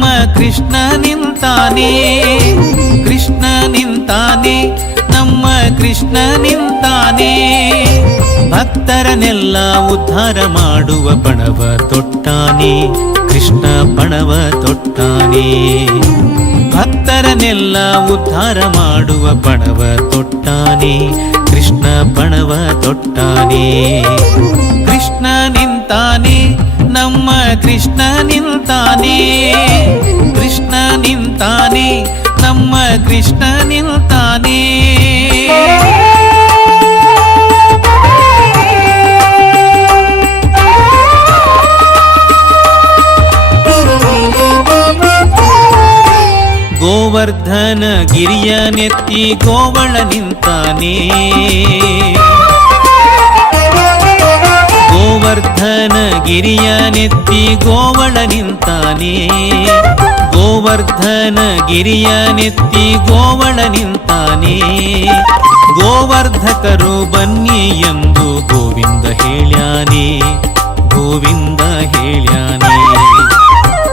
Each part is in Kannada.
ನಮ್ಮ ಕೃಷ್ಣ ನಿಂತಾನೆ. ಕೃಷ್ಣ ನಿಂತಾನೆ, ನಮ್ಮ ಕೃಷ್ಣ ನಿಂತಾನೆ. ಭಕ್ತರನ್ನೆಲ್ಲ ಉದ್ಧಾರ ಮಾಡುವ ಪಣವ ತೊಟ್ಟಾನೆ. ಕೃಷ್ಣ ಪಣವ ತೊಟ್ಟಾನೆ. ಭಕ್ತರನ್ನೆಲ್ಲ ಉದ್ಧಾರ ಮಾಡುವ ಪಣವ ತೊಟ್ಟಾನೆ. ಕೃಷ್ಣ ಪಣವ ತೊಟ್ಟಾನೆ. ಕೃಷ್ಣ ನಿಂತಾನೆ ನಮ್ಮ ಕೃಷ್ಣ ನಿಲ್ತಾನೆ. ಕೃಷ್ಣ ನಿಂತಾನೆ ನಮ್ಮ ಕೃಷ್ಣ ನಿಲ್ತಾನೆ. ಗೋವರ್ಧನ ಗಿರಿಯ ನೆತ್ತಿ ಗೋವಳ ನಿಂತಾನೆ ಗೋವರ್ಧನ ಗಿರಿಯ ನೆತ್ತಿ ಗೋವಳ ನಿಂತಾನೆ. ಗೋವರ್ಧನ ಗಿರಿಯ ನೆತ್ತಿ ಗೋವಳ ನಿಂತಾನೆ. ಗೋವರ್ಧಕರು ಬನ್ನಿ ಎಂದು ಗೋವಿಂದ ಹೇಳ್ಯಾನೆ. ಗೋವಿಂದ ಹೇಳ್ಯಾನೆ.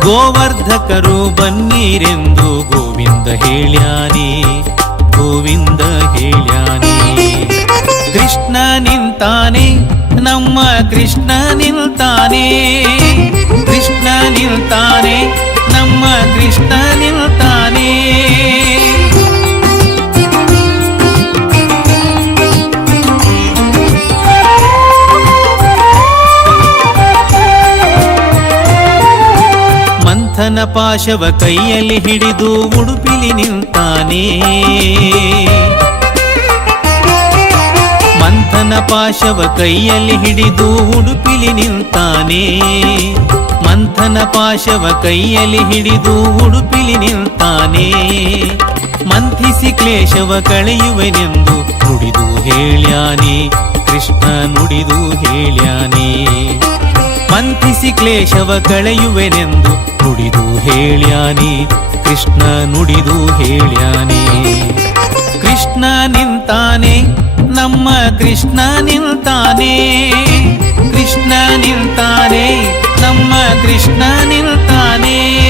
ಗೋವರ್ಧಕರು ಬನ್ನಿರೆಂದು ಗೋವಿಂದ ಹೇಳ್ಯಾನೆ. ಗೋವಿಂದ ಹೇಳ್ಯಾನೆ. ಕೃಷ್ಣ ನಿಂತಾನೆ. ನಮ್ಮ ಕೃಷ್ಣ ನಿಲ್ತಾನೆ. ಕೃಷ್ಣ ನಿಲ್ತಾನೆ ನಮ್ಮ ಕೃಷ್ಣ ನಿಲ್ತಾನೆ. ಮಂಥನ ಪಾಶವ ಕೈಯಲ್ಲಿ ಹಿಡಿದು ಉಡುಪಿಲಿ ನಿಂತಾನೆ ಮಂಥನ ಪಾಶವ ಕೈಯಲ್ಲಿ ಹಿಡಿದು ಉಡುಪಿಲಿ ನಿಲ್ತಾನೆ. ಮಂಥನ ಪಾಶವ ಕೈಯಲ್ಲಿ ಹಿಡಿದು ಉಡುಪಿಲಿ ನಿಲ್ತಾನೆ. ಮಂಥಿಸಿ ಕ್ಲೇಶವ ಕಳೆಯುವೆನೆಂದು ನುಡಿದು ಹೇಳ್ಯಾನೆ. ಕೃಷ್ಣ ನುಡಿದು ಹೇಳ್ಯಾನೆ. ಮಂಥಿಸಿ ಕ್ಲೇಶವ ಕಳೆಯುವೆನೆಂದು ನುಡಿದು ಹೇಳ್ಯಾನೆ. ಕೃಷ್ಣ ನುಡಿದು ಹೇಳ್ಯಾನೆ. ಕೃಷ್ಣ ನಿಂತಾನೆ. ನಮ್ಮ ಕೃಷ್ಣ ನಿಲ್ತಾನೆ. ಕೃಷ್ಣ ನಿಲ್ತಾನೆ. ನಮ್ಮ ಕೃಷ್ಣ ನಿಲ್ತಾನೆ.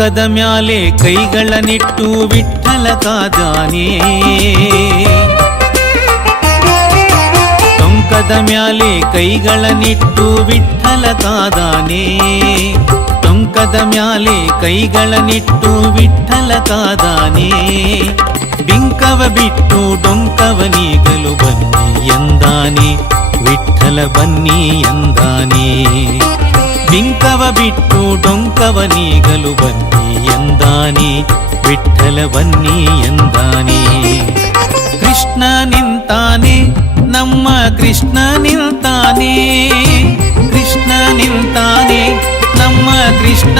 ಟೊಂಕದ ಮ್ಯಾಲೆ ಕೈಗಳ ನಿಟ್ಟು ವಿಠಲ ಕಾದಾನೆ ಟೊಂಕದ ಮ್ಯಾಲೆ ಕೈಗಳ ನಿಟ್ಟು ವಿಠಲ ಕಾದಾನೆ ಟೊಂಕದ ಮ್ಯಾಲೆ ಕೈಗಳ ನಿಟ್ಟು ವಿಠಲ ಕಾದಾನೆ ಬಿಂಕವ ಬಿಟ್ಟು ಡೊಂಕವ ನೀಗಲು ಬನ್ನಿ ಎಂದಾನೆ, ವಿಠಲ ಬನ್ನಿ ಎಂದಾನೆ. ಬಿಂಕವ ಬಿಟ್ಟು ಡೊಂಕವ ನೀಗಲು ಬನ್ನಿ ಎಂದಾನೆ ವಿಠಲ ಬನ್ನಿ ಎಂದಾನೆ. ಕೃಷ್ಣ ನಿಂತಾನೆ, ನಮ್ಮ ಕೃಷ್ಣ ನಿಲ್ತಾನೆ ಕೃಷ್ಣ ನಿಲ್ತಾನೆ ನಮ್ಮ ಕೃಷ್ಣ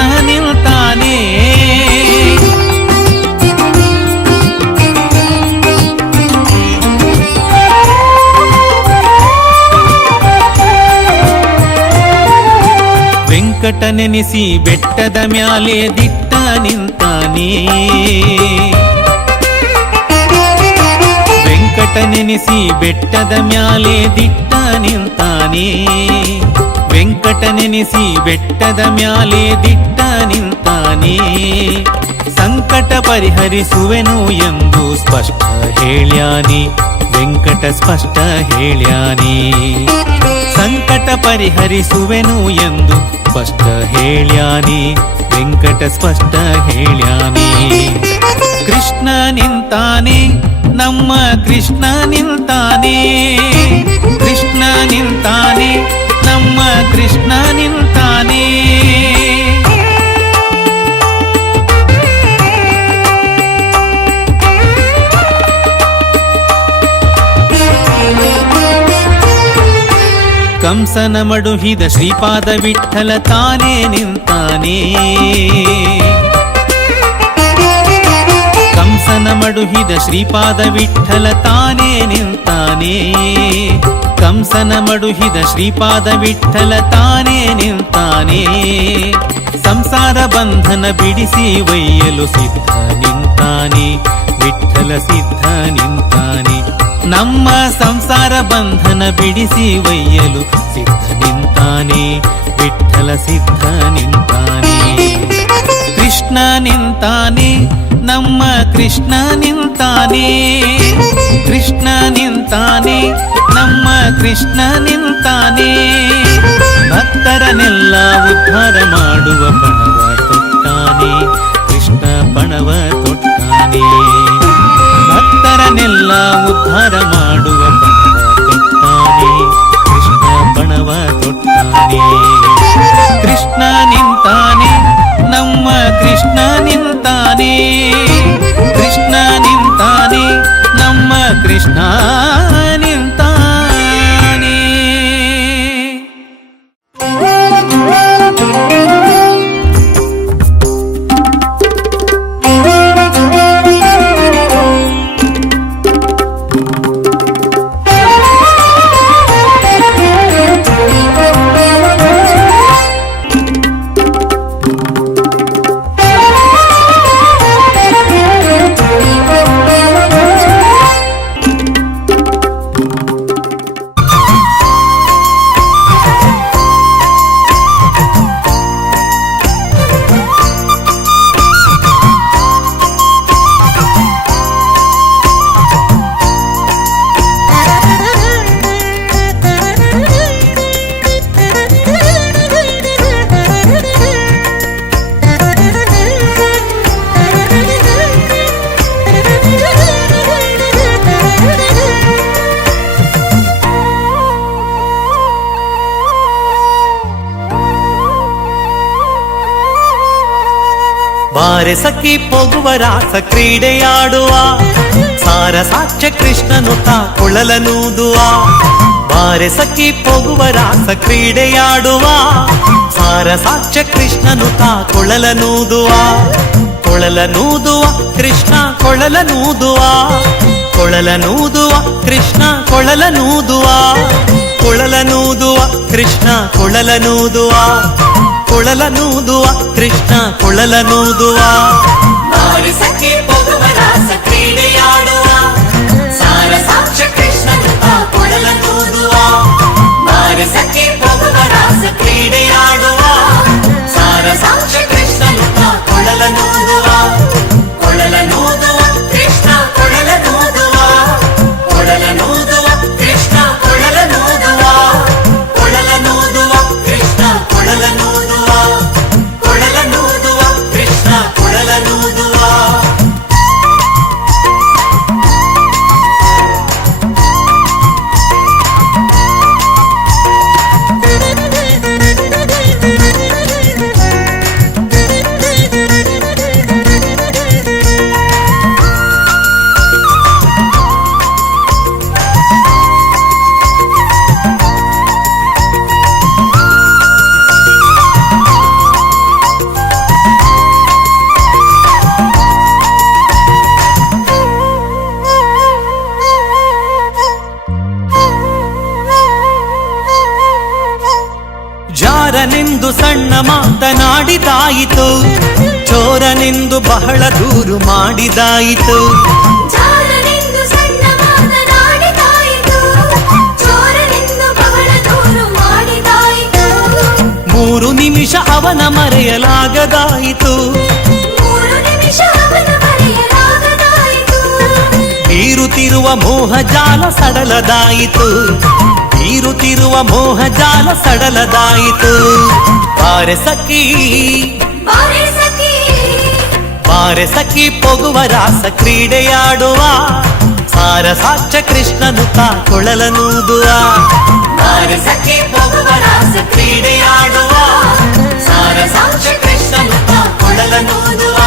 ನೆನೆಸಿ ಬೆಟ್ಟದ ಮ್ಯಾಲೆ ದಿಟ್ಟ ನಿಂತಾನೆ. ವೆಂಕಟ ನೆನೆಸಿ ಬೆಟ್ಟದ ಮ್ಯಾಲೆ ದಿಟ್ಟ ನಿಂತಾನೆ. ವೆಂಕಟ ನೆನೆಸಿ ಬೆಟ್ಟದ ಮ್ಯಾಲೆ ದಿಟ್ಟ ನಿಂತಾನೆ. ಸಂಕಟ ಪರಿಹರಿಸುವೆನು ಎಂದು ಸ್ಪಷ್ಟ ಹೇಳ್ಯಾನಿ. ವೆಂಕಟ ಸ್ಪಷ್ಟ ಹೇಳ್ಯಾನಿ. ಸಂಕಟ ಪರಿಹರಿಸುವೆನು ಎಂದು ಸ್ಪಷ್ಟ ಹೇಳ್ಯಾನಿ ವೆಂಕಟ ಸ್ಪಷ್ಟ ಹೇಳ್ಯಾನಿ. ಕೃಷ್ಣ ನಿಂತಾನೆ ನಮ್ಮ ಕೃಷ್ಣ ನಿಲ್ತಾನೆ ಕೃಷ್ಣ ನಿಲ್ತಾನೆ ನಮ್ಮ ಕಂಸನ ಮಡುಹಿದ ಶ್ರೀಪಾದ ವಿಠಲ ತಾನೇ ನಿಂತಾನೆ. ಕಂಸನ ಮಡುಹಿದ ಶ್ರೀಪಾದ ವಿಠಲ ತಾನೇ ನಿಂತಾನೆ. ಕಂಸನ ಮಡುಹಿದ ಶ್ರೀಪಾದ ವಿಠಲ ತಾನೇ ನಿಂತಾನೆ. ಸಂಸಾರ ಬಂಧನ ಬಿಡಿಸಿ ಒಯ್ಯಲು ಸಿದ್ಧ ನಿಂತಾನೆ. ವಿಠಲ ಸಿದ್ಧ ನಿಂತಾನೆ. ನಮ್ಮ ಸಂಸಾರ ಬಂಧನ ಬಿಡಿಸಿ ಒಯ್ಯಲು ಸಿದ್ಧ ನಿಂತಾನೆ ವಿಠಲ ಸಿದ್ಧ ನಿಂತಾನೆ ಕೃಷ್ಣ ನಿಂತಾನೆ, ನಮ್ಮ ಕೃಷ್ಣ ನಿಂತಾನೆ. ಕೃಷ್ಣ ನಿಂತಾನೆ, ನಮ್ಮ ಕೃಷ್ಣ ನಿಂತಾನೆ. ಭಕ್ತರನೆಲ್ಲ ಉದ್ಧಾರ ಮಾಡುವ ಪಣವ ತೊಟ್ಟಾನೆ, ಕೃಷ್ಣ ಪಣವ ತೊಟ್ಟಾನೆ. ಭಕ್ತರನೆಲ್ಲ ಉದ್ಧಾರ ಮಾಡುವ ಪಣವ ತೊಟ್ಟಾನೆ ಕೃಷ್ಣ ಬಣವ ತೊಟ್ಟಾನೆ ಬಾರೆ ಸಖಿ ಪೋಗುವ ರಾಸ ಕ್ರೀಡೆಯಾಡುವ ಸಾರ ಸಾಕ್ಷ್ಯ ಕೃಷ್ಣನು ತಾ ಕೊಳಲನೂದುವ ಬಾರೆ ಸಖಿ ಪೋಗುವ ರಾಸ ಕ್ರೀಡೆಯಾಡುವ ಸಾರ ಸಾಕ್ಷ್ಯ ಕೃಷ್ಣನು ತಾ ಕೊಳಲನೂದುವ ಕೊಳಲನೂದುವ ಕೃಷ್ಣ ಕೊಳಲನೂದುವ. ಕೊಳಲನೂದುವ ಕೃಷ್ಣ ಕೊಳಲನೂದುವ. ಕೊಳಲನೂದುವ ಕೃಷ್ಣ ಕೊಳಲನೂದುವ. ಕೊಳಲನೂದುವ ಕೃಷ್ಣ ಕೊಳಲನೂದುವ ಬಾರಿ ಸಣ್ಣ ಮಾತನಾಡಿದಾಯಿತು. ಚೋರನೆಂದು ಬಹಳ ದೂರು ಮಾಡಿದಾಯಿತು. ಮೂರು ನಿಮಿಷ ಅವನ ಮರೆಯಲಾಗದಾಯಿತು. ಬೀರುತ್ತಿರುವ ಮೋಹ ಜಾಲ ಸಡಲದಾಯಿತು. ನೀರುತ್ತಿರುವ ಮೋಹಜಾಲ ಸಡಲದಾಯಿತು ಬಾರೆ ಸಖಿ ಬಾರೆ ಸಖಿ ಪೊಗುವ ರಾಸ ಕ್ರೀಡೆಯಾಡುವ ಸಾರ ಸಾಕ್ಷ ಕೃಷ್ಣನು ತಾ ಕೊಳಲನೂದುವ ಬಾರೆ ಸಖಿ ಪೊಗುವ ರಾಸ ಕ್ರೀಡೆಯಾಡುವ ಸಾರ ಸಾಕ್ಷ ಕೃಷ್ಣನು ತಾ ಕೊಳಲನೂದುವ